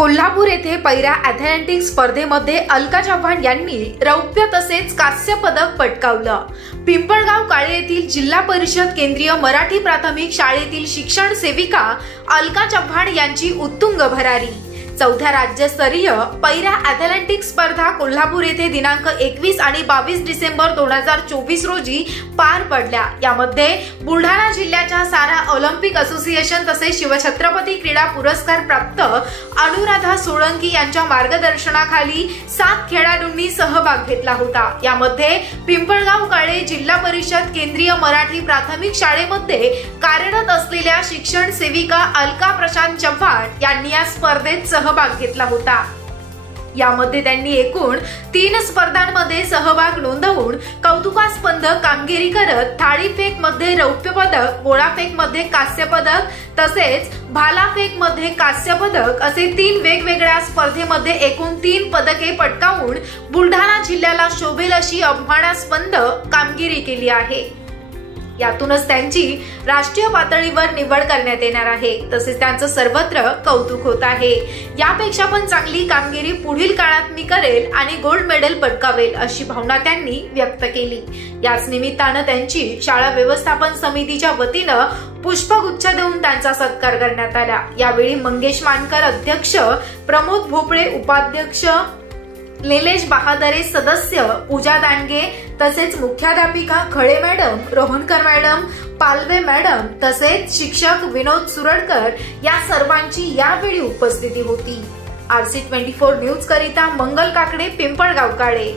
कोल्हापूर येथे पहिल्या ॲथलेटिक्स स्पर्धेमध्ये अलका चव्हाण यांनी रौप्य तसेच कांस्य पदक पटकावलं। पिंपळगाव काळे येथील जिल्हा परिषद केंद्रीय मराठी प्राथमिक शाळेतील शिक्षण सेविका अलका चव्हाण यांची उत्तुंग भरारी। चौथ्या राज्यस्तरीय पहिल्या ॲथलेटिक्स स्पर्धा कोल्हापूर येथे दिनांक 21 आणि 22 डिसेंबर 2024 रोजी पार पडल्या। यामध्ये बुलढाणा जिल्ह्याच्या सारा ऑलिम्पिक असोसिएशन तसेच शिवछत्रपती क्रीडा पुरस्कार प्राप्त अनुराधा सोळंकी यांच्या मार्गदर्शनाखाली 7 खेळाडूंनी सहभाग घेतला होता। यामध्ये पिंपळगाव काळे जिल्हा परिषद केंद्रीय मराठी प्राथमिक शाळेमध्ये कार्यरत असलेल्या शिक्षण सेविका अलका प्रशांत चव्हाण यांनी या स्पर्धेत सहभाग घेतला होता। यामध्ये त्यांनी एकूण 3 स्पर्धांमध्ये सहभाग नोंदवून कौतुकास्पद कामगिरी करत थाळीफेक मध्ये रौप्य पदक, गोळाफेक मध्ये कांस्य पदक तसेच भालाफेक मध्ये कांस्य पदक असे 3 वेगवेगळ्या स्पर्धेमध्ये एकूण 3 पदके पटकावून बुलढाणा जिल्ह्याला शोभेल अशी अभिमानास्पद कामगिरी केली आहे। यातूनच त्यांची राष्ट्रीय पातळीवर निवड करण्यात येणार आहे। तसेच त्यांचं सर्वत्र कौतुक होत आहे। यापेक्षा पण चांगली कामगिरी पुढील काळात मी करेल आणि गोल्ड मेडल पटकावेल अशी भावना त्यांनी व्यक्त केली। याच निमित्तानं त्यांची शाळा व्यवस्थापन समितीच्या वतीनं पुष्पगुच्छ देऊन त्यांचा सत्कार करण्यात आला। यावेळी मंगेश मानकर अध्यक्ष, प्रमोद भोपळे उपाध्यक्ष, निलेश बहादरे सदस्य, पूजा दांडगे तसेच मुख्याध्यापिका Khale madam, Rohankar madam, Palve madam तसेच शिक्षक विनोद सुरडकर या सर्वांची यावेळी उपस्थिती होती। RC24 न्यूज करिता मंगल काकडे, पिंपळगाव काळे।